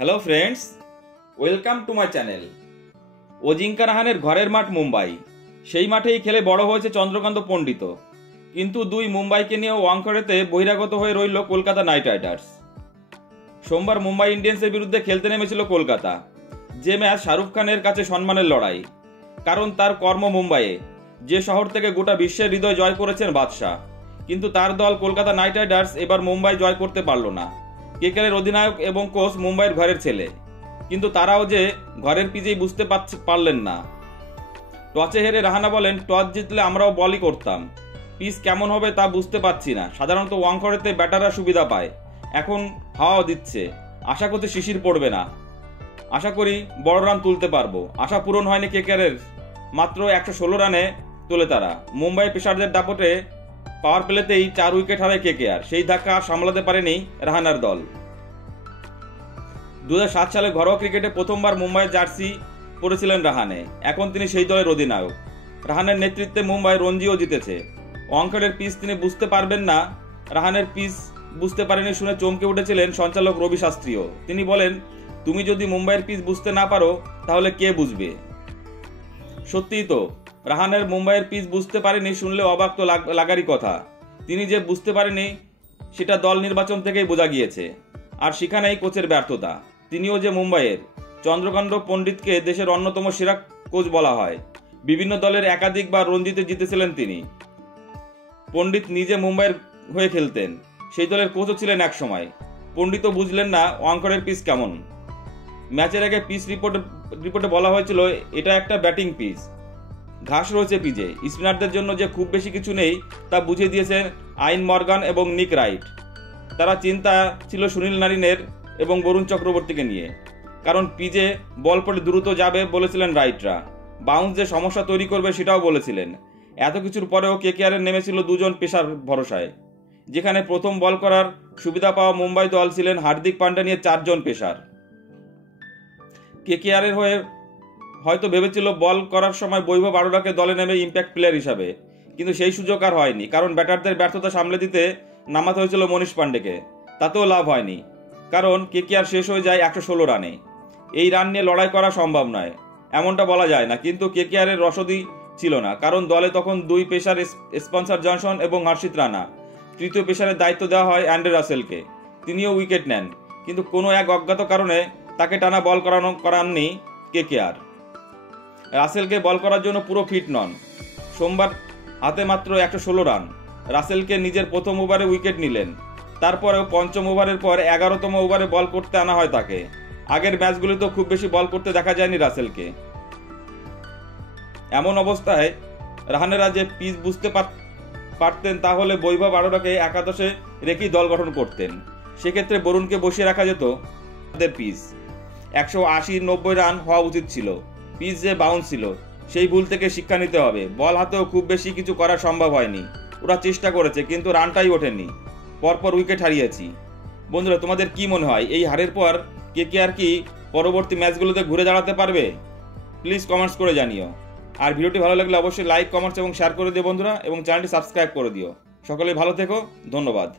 Hello friends, welcome to my channel. Ajinkya রাহানের ঘরের মাঠ মুম্বাই, সেই মাঠেই খেলে বড় হয়েছে চন্দ্রকান্ত পণ্ডিত। কিন্তু দুই মুম্বাইকে নিয়ে ওয়াংখেড়েতে বহিরাগত হয়ে রইল কলকাতা নাইট রাইডার্স। সোমবার মুম্বাই ইন্ডিয়ান্সের বিরুদ্ধে খেলতে নেমেছিল কলকাতা, যে ম্যাচ শাহরুখ খানের কাছে সম্মানের লড়াই। কারণ তার কর্ম মুম্বাইয়ে, যে শহর থেকে গোটা বিশ্বের হৃদয় জয় করেছেন বাদশাহ। কিন্তু তার দল কলকাতা নাইট রাইডার্স এবার মুম্বাই জয় করতে পারল না। কেকেআরের অধিনায়ক এবং কোচ মুম্বাইয়ের ঘরের ছেলে, কিন্তু তারাও যে ঘরের পিচেই বুঝতে পারলেন না। টসে হেরে রাহানা বলেন, টস জিতলে আমরাও বলই করতাম, পিচ কেমন হবে তা বুঝতে পারছি না। সাধারণত ওয়াংখেড়েতে ব্যাটাররা সুবিধা পায়, এখন হাওয়াও দিচ্ছে, আশা করতে শিশির পড়বে না, আশা করি বড় রান তুলতে পারবো। আশা পূরণ হয়নি কেকেআরের, মাত্র 116 রানে তোলে তারা। মুম্বাই পেসারদের দাপটে পাওয়ার প্লেতেই 4 উইকেট হারায় কেকেআর, সেই ধাক্কা সামলাতে পারেনি রাহানার দল। 2007 সালে ঘরোয়া ক্রিকেটে প্রথমবার মুম্বাইয়ের জার্সি পরেছিলেন রাহানে, এখন তিনি সেই দলের অধিনায়ক। রাহানের নেতৃত্বে মুম্বাই রঞ্জিও জিতেছে। ওয়াংখেড়ের পিচ তিনি বুঝতে পারবেন না, রাহানের পিচ বুঝতে পারেনি শুনে চমকে উঠেছিলেন সঞ্চালক রবি শাস্ত্রীও। তিনি বলেন, তুমি যদি মুম্বাইয়ের পিচ বুঝতে না পারো তাহলে কে বুঝবে? সত্যিই তো, রাহানের মুম্বাইয়ের পিচ বুঝতে পারেনি শুনলে অবাক তো লাগারই কথা। তিনি যে বুঝতে পারেনি সেটা দল নির্বাচন থেকেই বোঝা গিয়েছে, আর সেখানেই কোচের ব্যর্থতা। তিনিও যে মুম্বাইয়ের। চন্দ্রকান্ত পণ্ডিতকে দেশের অন্যতম সেরা কোচ বলা হয়, বিভিন্ন দলের একাধিকবার রঞ্জিতে জিতেছিলেন তিনি। পণ্ডিত নিজে মুম্বাইয়ের হয়ে খেলতেন, সেই দলের কোচও ছিলেন এক সময়। পণ্ডিতও বুঝলেন না ওয়াংখেড়ের পিচ কেমন। ম্যাচের আগে পিচ রিপোর্টে বলা হয়েছিল এটা একটা ব্যাটিং পিচ, ঘাস রয়েছে পিচে, স্পিনারদের জন্য যে খুব বেশি কিছু নেই তা বুঝিয়ে দিয়েছেন আইন মর্গান এবং নিক রাইট। তারা চিন্তা ছিল সুনীল নারিনের এবং বরুণ চক্রবর্তীকে নিয়ে, কারণ পিচে বল পড়ে দ্রুত যাবে বলেছিলেন রাইটরা। বাউন্স যে সমস্যা তৈরি করবে সেটাও বলেছিলেন। এত কিছুর পরেও কেকেআরের নেমেছিল দুজন পেসার ভরসায়, যেখানে প্রথম বল করার সুবিধা পাওয়া মুম্বাই দল ছিলেন হার্দিক পান্ড্যা নিয়ে 4 জন পেসার। কেকেআরের হয়ে হয়তো ভেবেছিল বল করার সময় বৈভব আরোরাকে দলে নেমে ইম্প্যাক্ট প্লেয়ার হিসাবে, কিন্তু সেই সুযোগ আর হয়নি, কারণ ব্যাটারদের ব্যর্থতা সামলে দিতে নামাতে হয়েছিল মনীষ পান্ডেকে। তাতেও লাভ হয়নি, কারণ কেকেআর শেষ হয়ে যায় 116 রানে। এই রান নিয়ে লড়াই করা সম্ভব নয় এমনটা বলা যায় না, কিন্তু কেকেআরের রসদই ছিল না, কারণ দলে তখন 2 পেসার স্পেন্সার জনসন এবং হর্ষিত রানা। তৃতীয় পেসারের দায়িত্ব দেওয়া হয় অ্যান্ড্রে রাসেলকে, তিনিও উইকেট নেন, কিন্তু কোনো এক অজ্ঞাত কারণে তাকে টানা বল করাননি কেকেআর। রাসেলকে বল করার জন্য পুরো ফিট নন। সোমবার হাতে মাত্র 116 রান। রাসেলকে নিজের প্রথম ওভারে উইকেট নিলেন, তারপরেও পঞ্চম ওভারের পর 11তম ওভারে বল করতে আনা হয় তাকে। আগের ম্যাচগুলিতেও খুব বেশি বল করতে দেখা যায়নি রাসেলকে। এমন অবস্থায় রাহানেরা যে পিচ বুঝতে পারতেন তাহলে বৈভব আরোরাকে একাদশে রেখেই দল গঠন করতেন। সেক্ষেত্রে বরুণকে বসিয়ে রাখা যেত। পিচ 180-90 রান হওয়া উচিত ছিল। পিচ যে বাউন্স ছিল, সেই ভুল থেকে শিক্ষা নিতে হবে। বল হাতেও খুব বেশি কিছু করা সম্ভব হয়নি। ওরা চেষ্টা করেছে, কিন্তু রানটাই ওঠেনি, পরপর উইকেট হারিয়েছি। বন্ধুরা, তোমাদের কি মনে হয় এই হারের পর কেকেআর কি পরবর্তী ম্যাচগুলোতে ঘুরে দাঁড়াতে পারবে? প্লিজ কমেন্টস করে জানিও। আর ভিডিওটি ভালো লাগলে অবশ্যই লাইক, কমেন্টস এবং শেয়ার করে দিও বন্ধুরা, এবং চ্যানেলটি সাবস্ক্রাইব করে দিও। সকলেই ভালো থেকো, ধন্যবাদ।